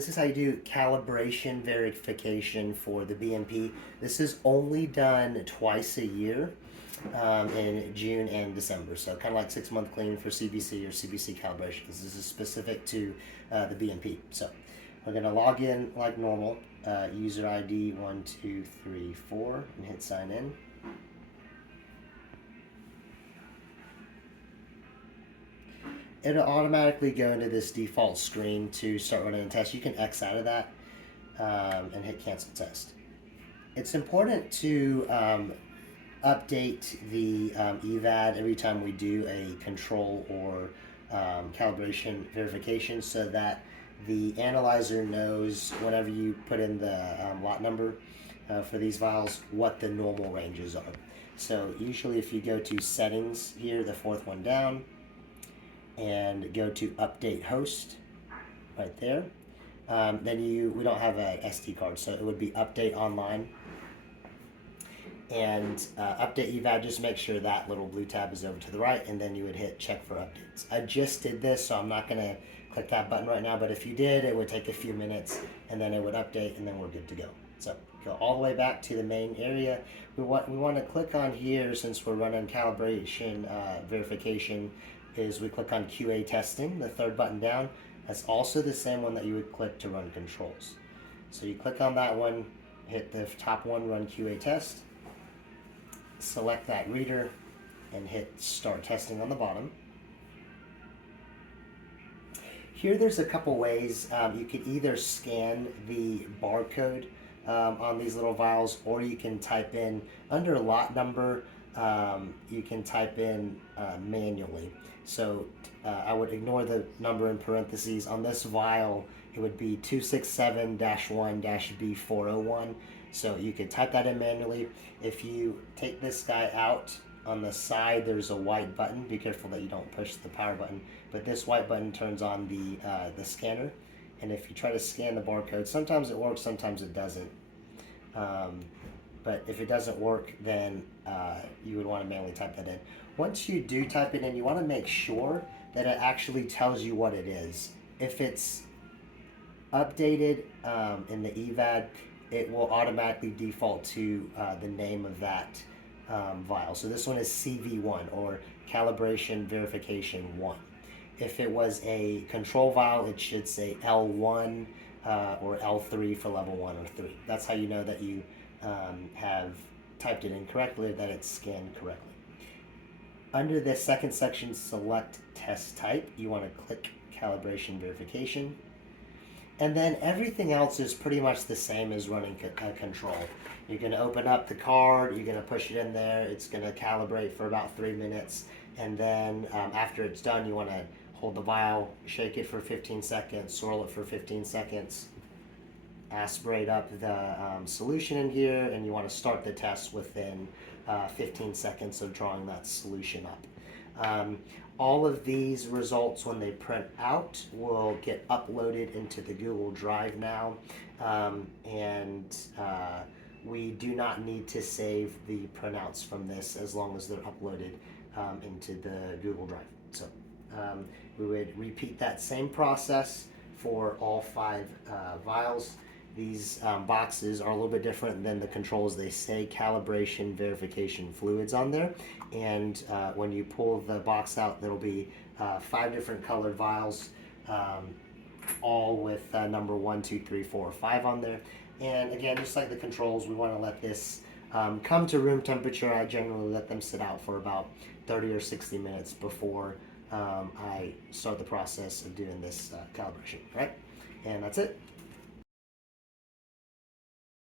This is how you do calibration verification for the BMP. This is only done twice a year in June and December. So kind of like 6-month clean for CBC or CBC calibration. This is specific to the BMP. So we're going to log in like normal. User ID 1234 and hit sign in. It'll automatically go into this default screen to start running a test. You can X out of that and hit cancel test. It's important to update the EVAD every time we do a control or calibration verification so that the analyzer knows whenever you put in the lot number for these vials what the normal ranges are. So usually if you go to settings here, the fourth one down, and go to update host right there, then we don't have a SD card, so it would be update online and update eval. Just make sure that little blue tab is over to the right, and then you would hit check for updates. I just did this, so I'm not going to click that button right now, but if you did, it would take a few minutes and then it would update and then we're good to go. So go all the way back to the main area. We want to click on here, since we're running calibration verification, is we click on QA testing, the third button down. That's also the same one that you would click to run controls. So you click on that one, hit the top one, run QA test, select that reader and hit start testing on the bottom. Here there's a couple ways. You could either scan the barcode on these little vials, or you can type in under lot number, you can type in manually. So I would ignore the number in parentheses. On this vial, it would be 267-1-B401. So you could type that in manually. If you take this guy out, on the side there's a white button. Be careful that you don't push the power button, but this white button turns on the scanner. And if you try to scan the barcode, sometimes it works, sometimes it doesn't. But if it doesn't work, then you would want to manually type that in. Once you do type it in, you want to make sure that it actually tells you what it is. If it's updated in the EVAD, it will automatically default to the name of that vial. So this one is CV1, or calibration verification 1. If it was a control vial, it should say L1 or L3 for level 1 or 3. That's how you know that you have typed it in correctly, that it's scanned correctly. Under the second section, select test type, you want to click calibration verification. And then everything else is pretty much the same as running a control. You're going to open up the card, you're going to push it in there, it's going to calibrate for about 3 minutes, and then after it's done, you want to hold the vial, shake it for 15 seconds, swirl it for 15 seconds, aspirate up the solution in here, and you want to start the test within 15 seconds of drawing that solution up. All of these results, when they print out, will get uploaded into the Google Drive now, and we do not need to save the printouts from this as long as they're uploaded into the Google Drive. So we would repeat that same process for all 5 vials. These boxes are a little bit different than the controls. They say calibration verification fluids on there, and when you pull the box out, there'll be 5 different colored vials, all with number 1, 2, 3, 4, or 5 on there. And again, just like the controls, we want to let this come to room temperature. I generally let them sit out for about 30 or 60 minutes before I start the process of doing this calibration, right? And that's it.